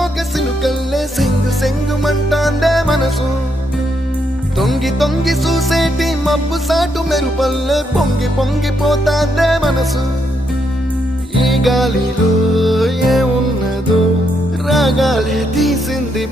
మోగ సినుకల్లే సెంగు సెంగు మంటాందే మనసు తొంగి తొంగి చూసేటి మబ్బు సాటు మెరుపల్లే పొంగి పొంగిపోతాందే మనసు ఈ గాలిలో ఏ ఉన్నదో రాగాలే తీసింది